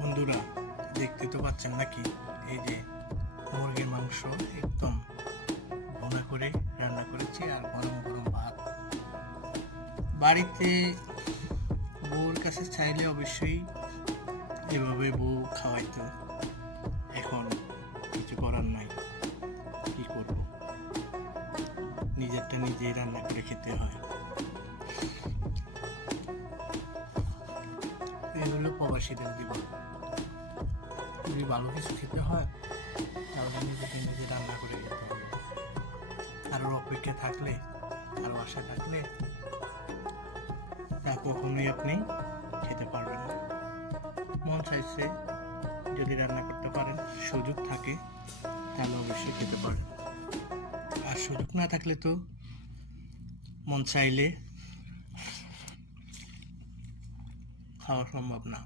বন্ধুরা, দেখতে তো পাচ্ছেন নাকি, এই যে মুরগির মাংস একদম ভুনা করে রান্না করেছি, আর গরম গরম ভাত। বাড়িতে বউর কাছে চাইলে অবশ্যই এভাবে বউ খাওয়াইতো, এখন কিছু করার নাই, কি করব, নিজেরটা নিজেই রান্না করে খেতে হয়। এই হলো প্রবাসীদের জীবন। যদি ভালো কিছু খেতে হয় তাহলে নিজেকে নিজে রান্না করে খেতে হবে। কারোর অপেক্ষা থাকলে, কারো আশা থাকলে তা কখনোই আপনি খেতে পারবেন না। মন চাইছে যদি রান্না করতে পারেন, সুযোগ থাকে, তাহলে অবশ্যই খেতে পারেন। আর সুযোগ না থাকলে তো মন চাইলে খাওয়া সম্ভব না।